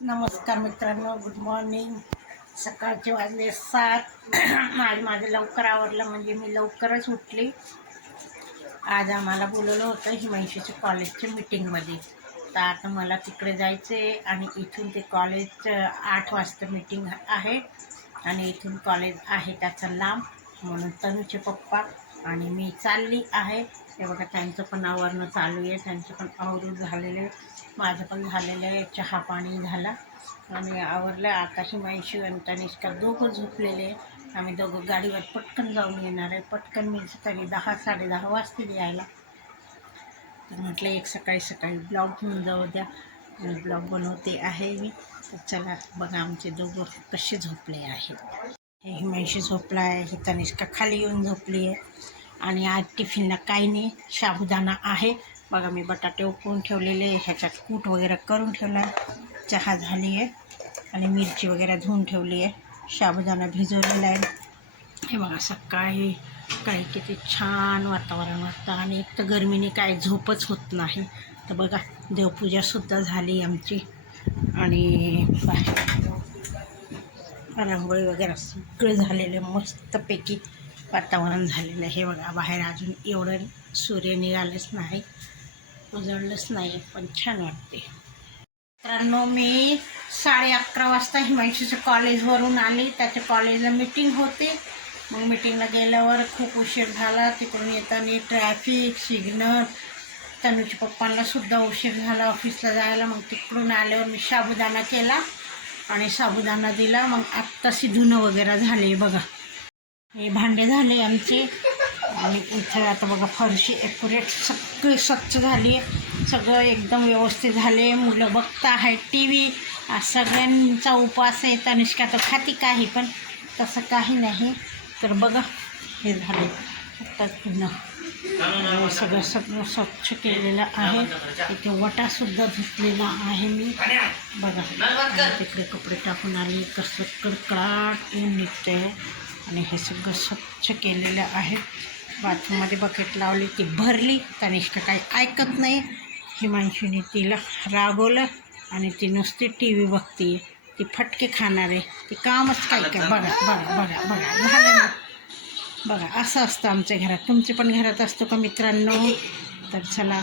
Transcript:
नमस्कार मित्रांनो good morning सकाळचे वाजले सात. आज माझं लवकर आवडलं म्हणजे मी लवकरच उठली. आज आम्हाला बोलवलं होतं हिमांशीच्या कॉलेजच्या मीटिंगमध्ये तर आता मला तिकडे जायचं आहे आणि इथून ते कॉलेज आठ वाजता मीटिंग आहे. आणि इथून कॉलेज आहे त्याचा लांब म्हणून तनूचे पप्पा आणि मी चालली आहे. ते बघा त्यांचं पण आवरणं चालू आहे. त्यांचं पण आवरून झालेले माझं पण झालेलं आहे. चहा पाणी झाला. आणि आवरलं. आकाशी हिमांशू आणि तनिष्का दोघं झोपलेले आम्ही दोघं गाडीवर पटकन जाऊन येणार आहे. पटकन मी सकाळी दहा साडेदहा वाजतील यायला. तर म्हटलं एक सकाळी सकाळी ब्लॉग घेऊन जाऊ द्या. ब्लॉग बनवते आहे मी. तर चला बघा आमचे दोघं कसे झोपले आहेत. हिमांशी झोपला आहे ही तनिष्का खाली येऊन झोपली आहे आणि आज टिफिनला काही नाही साबुदाणा आहे. बघा मी बटाटे उकळून ठेवलेले ह्याच्यात कूट वगैरे करून ठेवला चहा झाली आहे आणि मिरची वगैरे धुवून ठेवली आहे साबुदाणा भिजवलेला आहे. हे बघा सकाळी काही किती छान वातावरण वाटतं आणि एक तर गरमीने काय झोपच होत नाही. तर बघा देवपूजासुद्धा झाली आमची. आणि बाय रांगोळी वगैरे सगळं झालेलं आहे मस्तपैकी वातावरण झालेलं आहे. हे बघा बाहेर अजून एवढं सूर्य निघालंच नाही उजळलंच नाही पण छान वाटते. मित्रांनो मी साडे अकरा वाजता हिमांशीच्या कॉलेजवरून आले. त्याच्या कॉलेजला मीटिंग होते. मग मीटिंगला गेल्यावर खूप उशीर झाला. तिकडून येताना ट्रॅफिक सिग्नल तनुच्या पप्पांना सुद्धा उशीर झाला ऑफिसला जायला. मग तिकडून आल्यावर मी साबुदाणा केला. आणि साबुदाणा दिला. मग आत्ताशी धुणं वगैरे झाले बघा. हे भांडे झाले आमचे. आणि इथं आता बघा फरशी ॲक्युरेट सगळी स्वच्छ झाली. आहे सगळं एकदम व्यवस्थित झाले. मुलं बघता आहे टी व्ही सगळ्यांचा उपवास आहे. तनिष्का तर खाती काही पण तसं काही नाही. तर बघा हे झाले. आत्ताच धुणं. सगळं सगळं स्वच्छ केलेलं आहे. इथे वटासुद्धा धुतलेला आहे मी. बघा तिकडे कपडे टाकून आले कसं कडकडाट ऊन आहे आणि हे सगळं स्वच्छ केलेलं आहे. बाथरूममध्ये बकेट लावली ती भरली. कनिष्ठ काही ऐकत नाही. हिमांशूने तिला रागवलं आणि ती नुसती टी व्ही बघते ती फटके खाणार. आहे ती कामच काय काय? बघा बघा बघा बघा. झालं ना? बघा असं असतं आमच्या घरात. तुमचे पण घरात असतो का मित्रांनो? तर चला.